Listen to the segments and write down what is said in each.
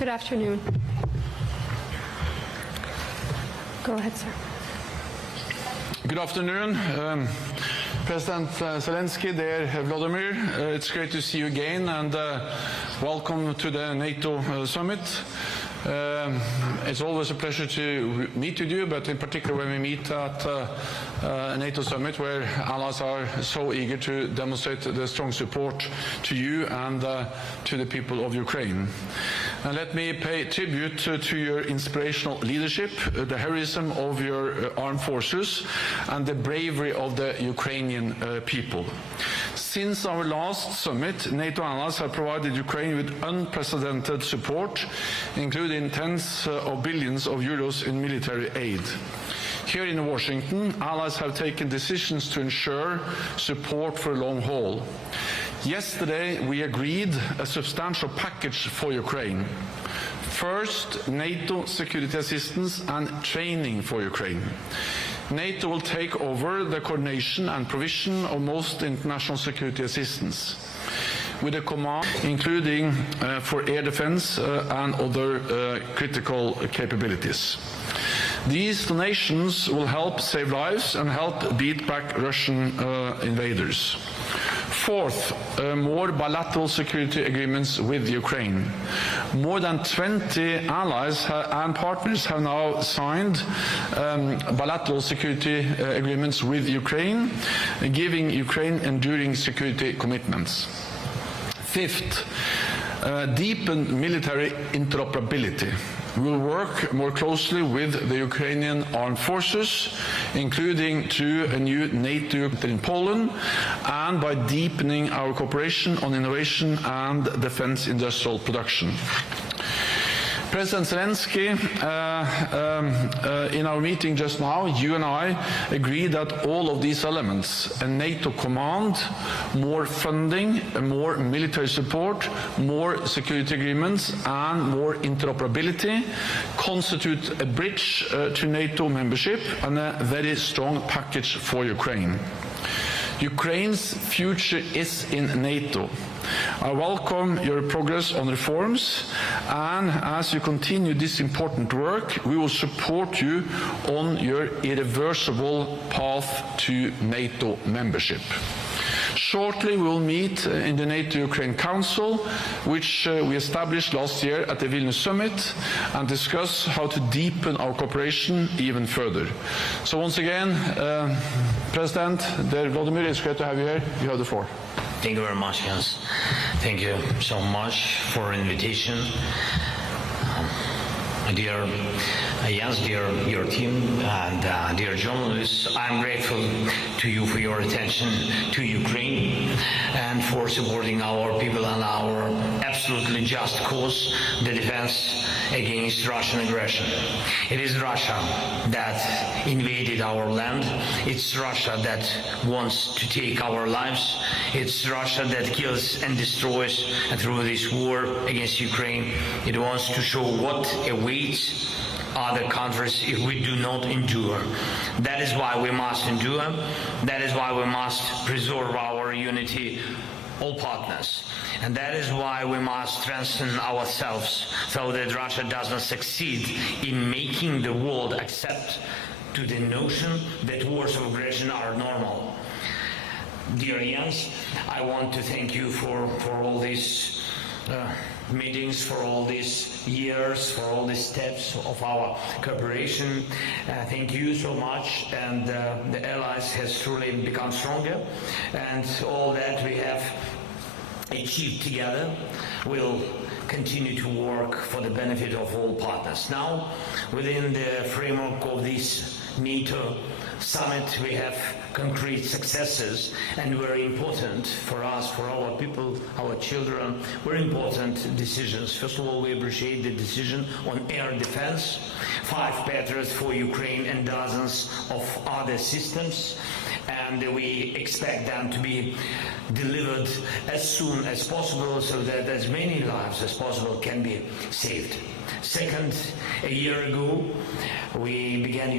Good afternoon. Go ahead, sir. Good afternoon. President Zelenskyy, dear Volodymyr, it's great to see you again, and welcome to the NATO summit. It's always a pleasure to meet with you, but in particular when we meet at a NATO summit where allies are so eager to demonstrate the strong support to you and to the people of Ukraine. And let me pay tribute to your inspirational leadership, the heroism of your armed forces, and the bravery of the Ukrainian people. Since our last summit, NATO allies have provided Ukraine with unprecedented support, including tens of billions of euros in military aid. Here in Washington, allies have taken decisions to ensure support for the long haul. Yesterday, we agreed a substantial package for Ukraine. First, NATO security assistance and training for Ukraine. NATO will take over the coordination and provision of most international security assistance, with a command including for air defense and other critical capabilities. These donations will help save lives and help beat back Russian invaders. Fourth, more bilateral security agreements with Ukraine. More than 20 allies and partners have now signed bilateral security agreements with Ukraine, giving Ukraine enduring security commitments. Fifth, deepen military interoperability. We will work more closely with the Ukrainian armed forces, including through a new NATO in Poland, and by deepening our cooperation on innovation and defense industrial production. President Zelenskyy, in our meeting just now, you and I agreed that all of these elements, a NATO command, more funding, more military support, more security agreements, and more interoperability, constitute a bridge to NATO membership and a very strong package for Ukraine. Ukraine's future is in NATO. I welcome your progress on reforms, and as you continue this important work, we will support you on your irreversible path to NATO membership. Shortly, we will meet in the NATO-Ukraine Council, which we established last year at the Vilnius Summit, and discuss how to deepen our cooperation even further. So once again, President, dear Volodymyr, it's great to have you here. You have the floor. Thank you very much, Jens. Thank you so much for invitation. Dear Jens, dear your team, and dear journalists, I'm grateful to you for your attention to Ukraine and for supporting our people and our absolutely just cause, the defense against Russian aggression. It is Russia that invaded our land. It's Russia that wants to take our lives. It's Russia that kills and destroys, and through this war against Ukraine, it wants to show what awaits other countries if we do not endure. That is why we must endure. That is why we must preserve our unity, all partners. And that is why we must strengthen ourselves so that Russia does not succeed in making the world accept to the notion that wars of aggression are normal. Dear Jens, I want to thank you for all these meetings, for all these years, for all these steps of our cooperation. Thank you so much, and the allies has truly become stronger, and all that we have achieved together will continue to work for the benefit of all partners. Now, within the framework of this NATO summit, we have concrete successes, and very important for us, for our people, our children, very important decisions. First of all, we appreciate the decision on air defense, 5 Patriots for Ukraine and dozens of other systems, and we expect them to be delivered as soon as possible so that as many lives as possible can be saved. Second, a year ago, we began,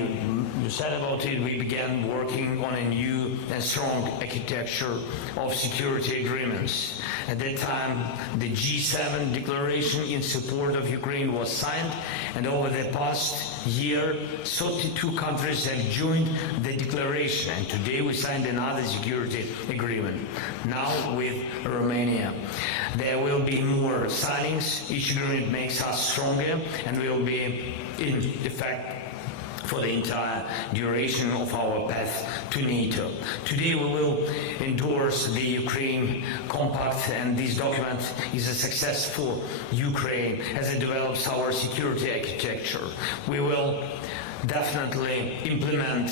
you said about it, we began working on a new and strong architecture of security agreements. At that time, the G7 declaration in support of Ukraine was signed, and over the past year, 32 countries have joined the declaration, and today we signed another security agreement, now with Romania. There will be more signings. Each agreement makes us stronger and will be in effect for the entire duration of our path to NATO. Today we will endorse the Ukraine Compact, and this document is a success for Ukraine as it develops our security architecture. We will definitely implement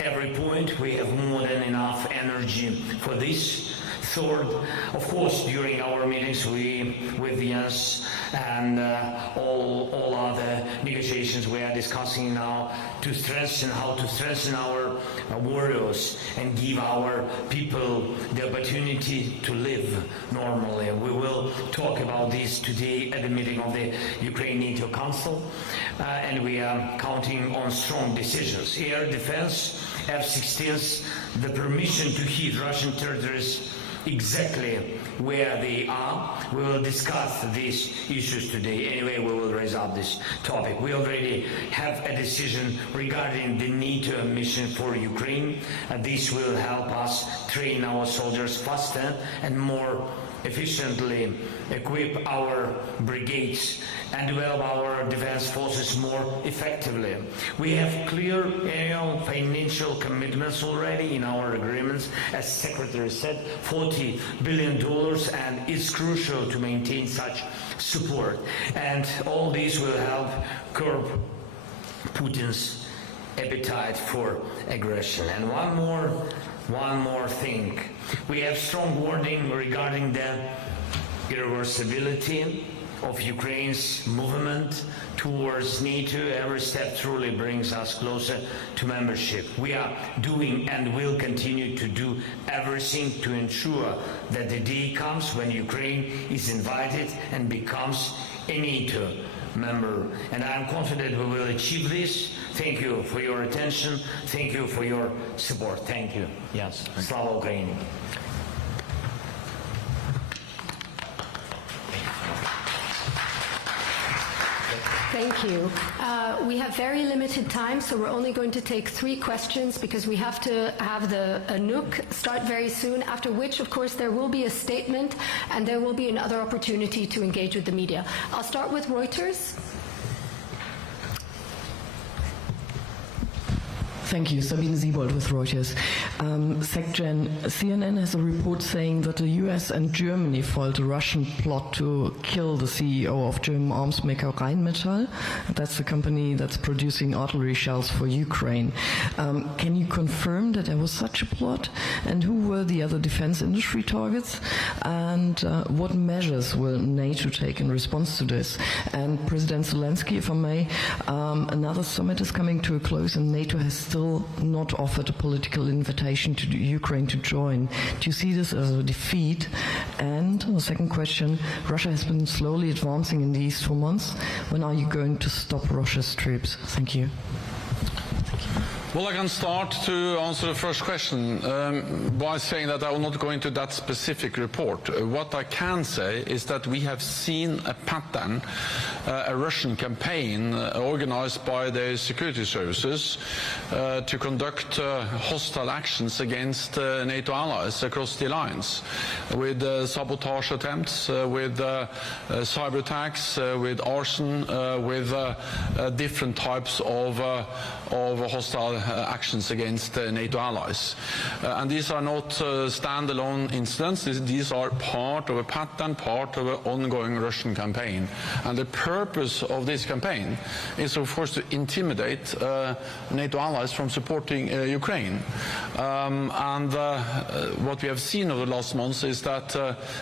every point. We have more than enough energy for this. Third, of course, during our meetings with Jens and all other negotiations we are discussing now how to strengthen our warriors and give our people the opportunity to live normally. We will talk about this today at the meeting of the Ukraine NATO Council, and we are counting on strong decisions. Air defense, F-16s, the permission to hit Russian territories exactly where they are. We will discuss these issues today. Anyway, we will raise up this topic. We already have a decision regarding the NATO mission for Ukraine. This will help us train our soldiers faster and more efficiently, equip our brigades, and develop our defense forces more effectively. We have clear annual financial commitments already in our agreements, as Secretary said, $40 billion, and it's crucial to maintain such support. And all this will help curb Putin's appetite for aggression. And one more thing. We have strong warning regarding the irreversibility of Ukraine's movement towards NATO. Every step truly brings us closer to membership. We are doing and will continue to do everything to ensure that the day comes when Ukraine is invited and becomes a NATO member. And I am confident we will achieve this. Thank you for your attention. Thank you for your support. Thank you. Yes. Slava Ukraini. Thank you. We have very limited time, so we're only going to take 3 questions because we have to have the NUC start very soon, after which, of course, there will be a statement and there will be another opportunity to engage with the media. I'll start with Reuters. Thank you. Sabine Siebold with Reuters. SecGen, CNN has a report saying that the US and Germany foiled a Russian plot to kill the CEO of German arms maker Rheinmetall. That's the company that's producing artillery shells for Ukraine. Can you confirm that there was such a plot? And who were the other defense industry targets? And what measures will NATO take in response to this? And President Zelenskyy, if I may, another summit is coming to a close, and NATO has still not offered a political invitation to Ukraine to join. Do you see this as a defeat? And the second question, Russia has been slowly advancing in these 2 months. When are you going to stop Russia's troops? Thank you. Well, I can start to answer the first question by saying that I will not go into that specific report. What I can say is that we have seen a pattern, a Russian campaign organized by the security services to conduct hostile actions against NATO allies across the alliance, with sabotage attempts, with cyber attacks, with arson, with different types of hostile actions against NATO allies. And these are not standalone incidents. These are part of a pattern, part of an ongoing Russian campaign. And the purpose of this campaign is, of course, to intimidate NATO allies from supporting Ukraine. What we have seen over the last months is that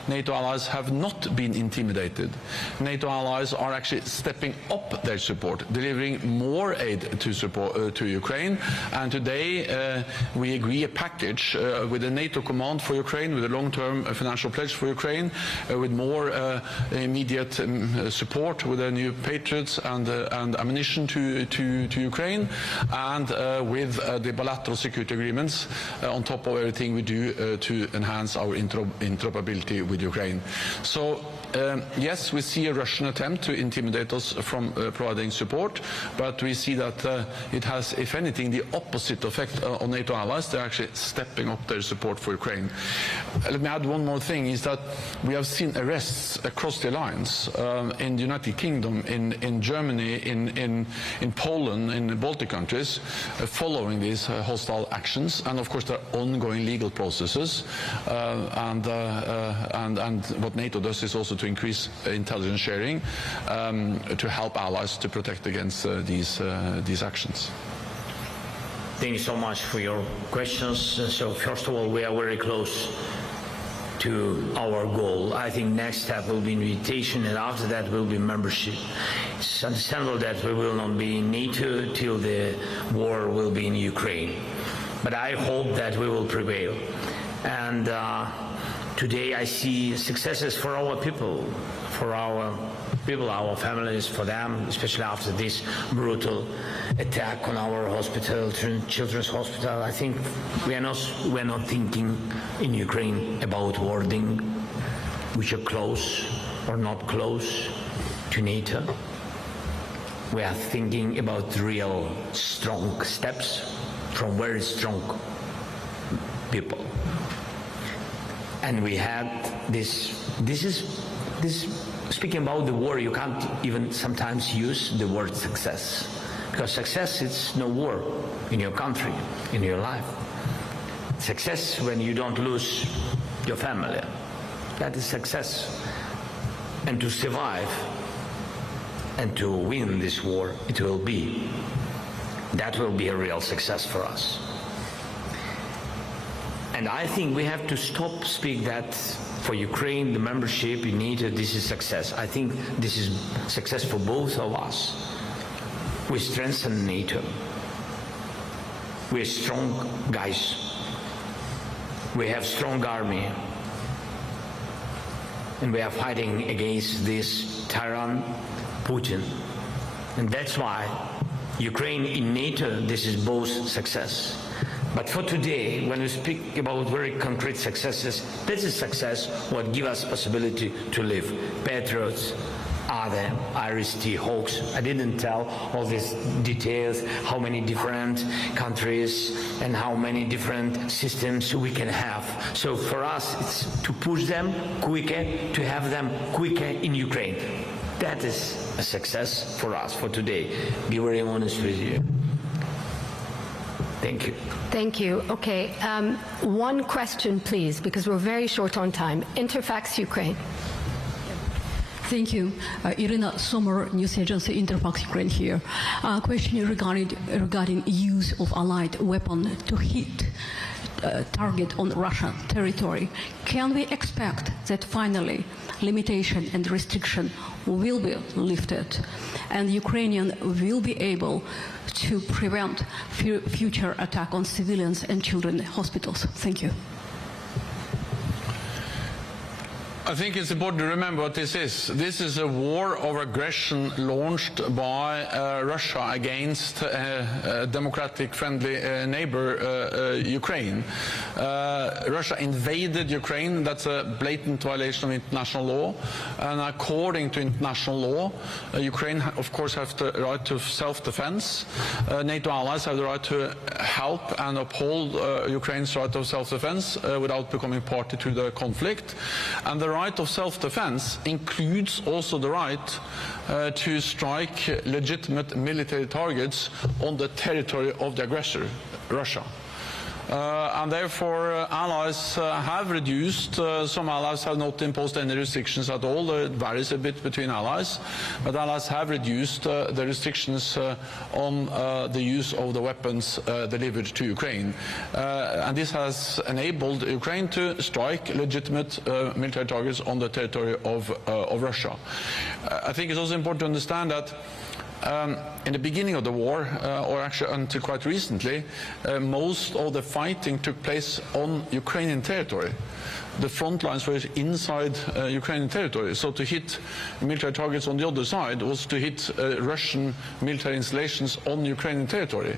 NATO allies have not been intimidated. NATO allies are actually stepping up their support, delivering more aid to Ukraine, And today we agree a package with a NATO command for Ukraine, with a long-term financial pledge for Ukraine, with more immediate support with the new Patriots and ammunition to Ukraine, and with the bilateral security agreements on top of everything we do to enhance our interoperability with Ukraine. So yes, we see a Russian attempt to intimidate us from providing support, but we see that it has, if anything, the opposite effect on NATO allies. They're actually stepping up their support for Ukraine. Let me add one more thing, is that we have seen arrests across the alliance, in the United Kingdom, in Germany, in Poland, in the Baltic countries, following these hostile actions. And of course there are ongoing legal processes, and what NATO does is also to increase intelligence sharing to help allies to protect against these actions. Thank you so much for your questions. So first of all, we are very close to our goal. I think next step will be invitation, and after that will be membership. It's understandable that we will not be in NATO till the war will be in Ukraine, but I hope that we will prevail. And today I see successes for our people, our families, for them, especially after this brutal attack on our hospital, children's hospital. I think we are not thinking in Ukraine about wording which are close or not close to NATO. We are thinking about real strong steps from very strong people. And we had this speaking about the war, you can't even sometimes use the word success, because success is no war in your country, in your life. Success when you don't lose your family, that is success. And to survive and to win this war, that will be a real success for us. And I think we have to stop speak that for Ukraine, the membership in NATO, this is success. I think this is success for both of us. We strengthen NATO. We're strong guys. We have strong army. And we are fighting against this tyrant, Putin. And that's why Ukraine in NATO, this is both success. But for today, when we speak about very concrete successes, this is success what gives us possibility to live. Patriots, other Iris-T Hawks. I didn't tell all these details, how many different countries and how many different systems we can have. So for us, it's to push them quicker, to have them quicker in Ukraine. That is a success for us for today. Be very honest with you. Thank you. Thank you. Okay, one question, please, because we're very short on time. Interfax Ukraine. Thank you. Irina Sommer, news agency Interfax Ukraine here. Question regarding use of allied weapon to hit target on Russian territory. Can we expect that finally limitation and restriction will be lifted and Ukrainian will be able to prevent future attack on civilians and children in hospitals? Thank you. I think it's important to remember what this is. This is a war of aggression launched by Russia against a democratic, friendly neighbor, Ukraine. Russia invaded Ukraine. That's a blatant violation of international law. And according to international law, Ukraine, of course, has the right to self-defense. NATO allies have the right to help and uphold Ukraine's right of self-defense without becoming party to the conflict. And the right of self-defense includes also the right to strike legitimate military targets on the territory of the aggressor, Russia. And therefore allies have reduced, some allies have not imposed any restrictions at all. It varies a bit between allies, but allies have reduced the restrictions on the use of the weapons delivered to Ukraine. And this has enabled Ukraine to strike legitimate military targets on the territory of Russia. I think it's also important to understand that in the beginning of the war, or actually until quite recently, most of the fighting took place on Ukrainian territory. The front lines were inside Ukrainian territory, so to hit military targets on the other side was to hit Russian military installations on Ukrainian territory.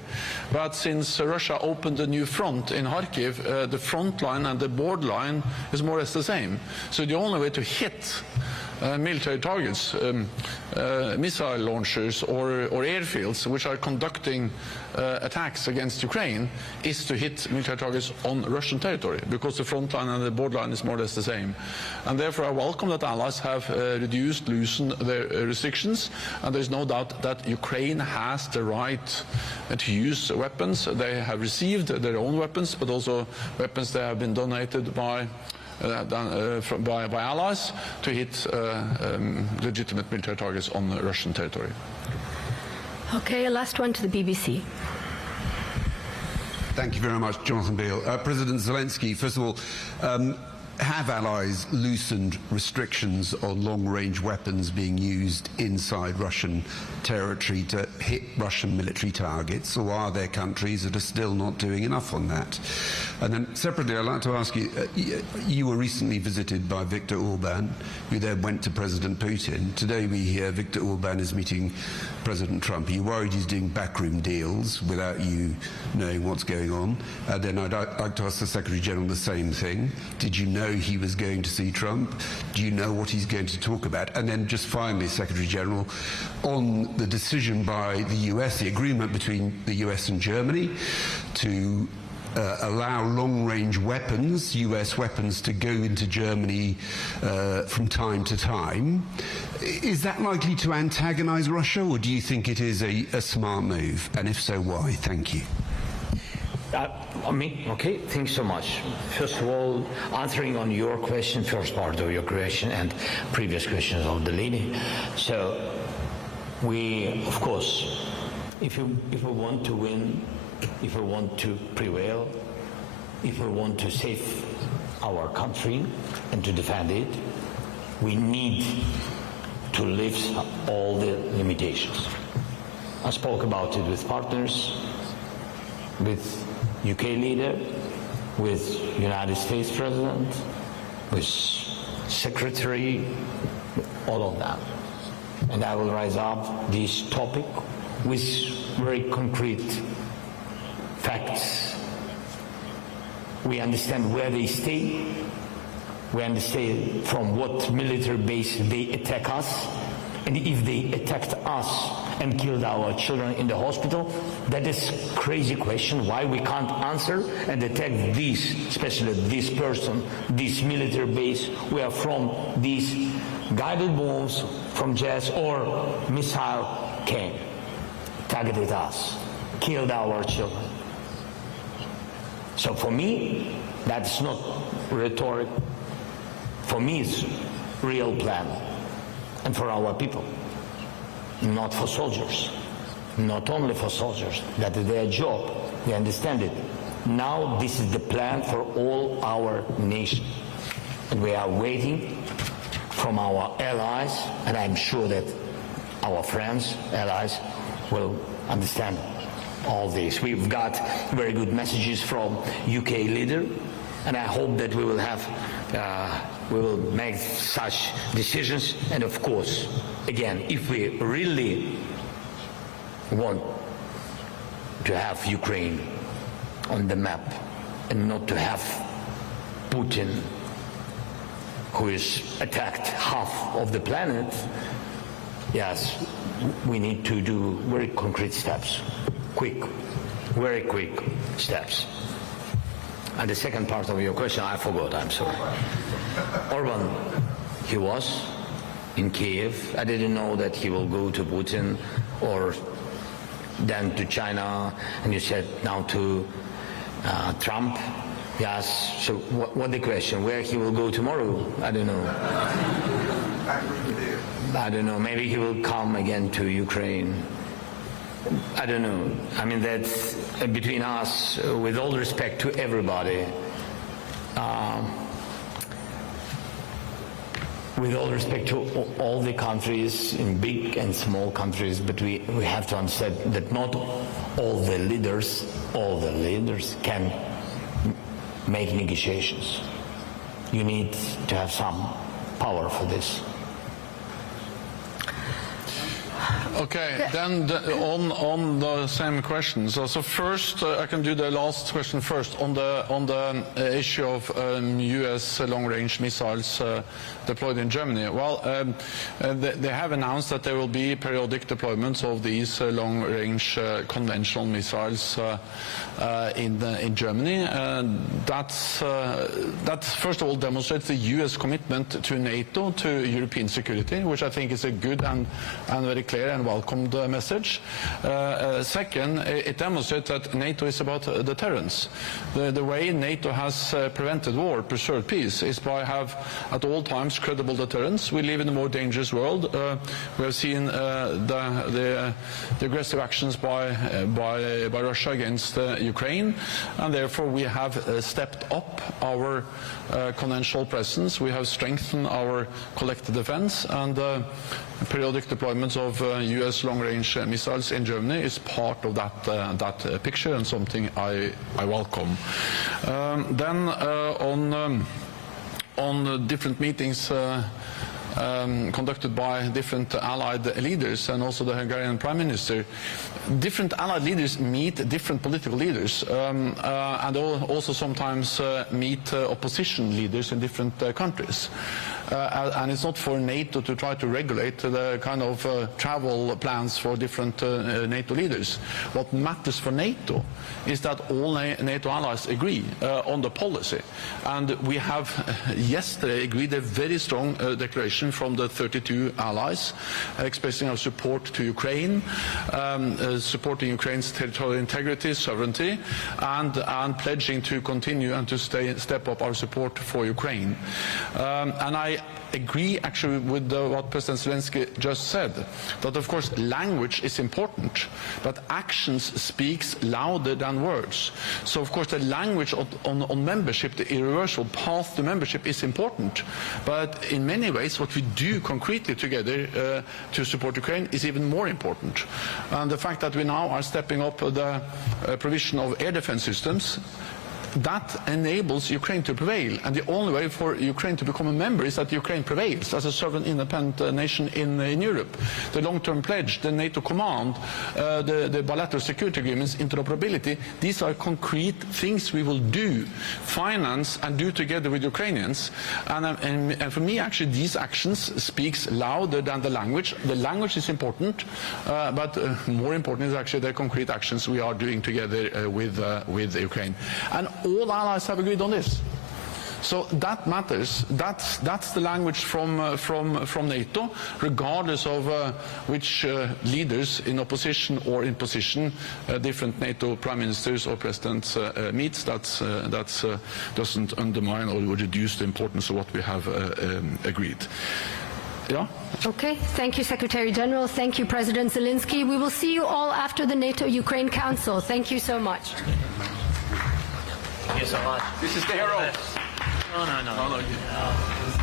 But since Russia opened a new front in Kharkiv, the front line and the borderline is more or less the same. So the only way to hit military targets, missile launchers or airfields which are conducting attacks against Ukraine, is to hit military targets on Russian territory, because the front line and the borderline is more or less the same. And therefore I welcome that allies have loosened their restrictions, and there is no doubt that Ukraine has the right to use weapons. They have received their own weapons, but also weapons that have been donated by allies to hit legitimate military targets on Russian territory. Okay, last one to the BBC. Thank you very much, Jonathan Beale. President Zelenskyy, first of all, have allies loosened restrictions on long-range weapons being used inside Russian territory to hit Russian military targets, or are there countries that are still not doing enough on that? And then separately, I'd like to ask you, you were recently visited by Viktor Orban, who then went to President Putin. Today we hear Viktor Orban is meeting President Trump. Are you worried he's doing backroom deals without you knowing what's going on? And then I'd like to ask the Secretary General the same thing. Did you know he was going to see Trump? Do you know what he's going to talk about? And then just finally, Secretary General, on the decision by the US, the agreement between the US and Germany to allow long-range weapons, US weapons, to go into Germany from time to time. Is that likely to antagonize Russia, or do you think it is a smart move? And if so, why? Thank you. Okay, thanks so much. First of all, answering on your question, first part of your question and previous questions of the lady. So, we, of course, if we want to win, if we want to prevail, if we want to save our country and to defend it, we need to lift all the limitations. I spoke about it with partners, with UK leader, with United States President, with Secretary, all of that. And I will rise up this topic with very concrete facts. We understand where they stay. We understand from what military base they attack us. And if they attacked us and killed our children in the hospital, that is a crazy question why we can't answer and attack this, especially this person, this military base, where from these guided bombs from jets or missile came, targeted us, killed our children. So for me, that's not rhetoric. For me, it's real plan. And for our people, not for soldiers, not only for soldiers. That is their job. They understand it. Now this is the plan for all our nation. And we are waiting from our allies, and I'm sure that our friends, allies, will understand all this. We've got very good messages from UK leader, and I hope that we will have we will make such decisions. And of course, again, if we really want to have Ukraine on the map and not to have Putin, who is attacked half of the planet, yes, we need to do very concrete steps, quick, very quick steps. And the second part of your question, I forgot, I'm sorry. Orban, he was in Kiev. I didn't know that he will go to Putin or then to China, and you said now to Trump. Yes, so what the question? Where he will go tomorrow? I don't know. I don't know, maybe he will come again to Ukraine. I don't know. I mean, that's between us, with all respect to with all respect to all the countries, in big and small countries, but we have to understand that not all the leaders can make negotiations. You need to have some power for this. Okay, then on the same questions. So first, I can do the last question first on the issue of U.S. long-range missiles deployed in Germany. Well, they have announced that there will be periodic deployments of these long-range conventional missiles in Germany. That first of all demonstrates the U.S. commitment to NATO, to European security, which I think is a good and very clear and welcomed message. Second, it demonstrates that NATO is about deterrence. The way NATO has prevented war, preserved peace, is by have at all times credible deterrence. We live in a more dangerous world. We have seen the aggressive actions by Russia against Ukraine, and therefore we have stepped up our conventional presence. We have strengthened our collective defense, and periodic deployments of U.S. long-range missiles in Germany is part of that picture, and something I welcome. Then on different meetings conducted by different allied leaders and also the Hungarian Prime Minister, different allied leaders meet different political leaders and also sometimes meet opposition leaders in different countries. And it's not for NATO to try to regulate the kind of travel plans for different NATO leaders. What matters for NATO is that all NATO allies agree on the policy. And we have yesterday agreed a very strong declaration from the 32 allies expressing our support to Ukraine, supporting Ukraine's territorial integrity, sovereignty, and pledging to continue and to step up our support for Ukraine. And I agree actually with what President Zelenskyy just said, that of course language is important, but actions speaks louder than words. So of course the language on membership, the irreversible path to membership, is important, but in many ways what we do concretely together to support Ukraine is even more important. And the fact that we now are stepping up the provision of air defense systems, that enables Ukraine to prevail, and the only way for Ukraine to become a member is that Ukraine prevails as a sovereign independent nation in Europe. The long-term pledge, the NATO command, the bilateral security agreements, interoperability, these are concrete things we will do, finance and do together with Ukrainians. And for me actually these actions speaks louder than the language. The language is important, but more important is actually the concrete actions we are doing together with Ukraine. And all allies have agreed on this. So that matters. That's the language from NATO, regardless of which leaders in opposition or in position different NATO prime ministers or presidents meets. That doesn't undermine or reduce the importance of what we have agreed. Yeah. Okay, thank you, Secretary General. Thank you, President Zelenskyy. We will see you all after the NATO-Ukraine Council. Thank you so much. Thank you so much. This is the hero. No.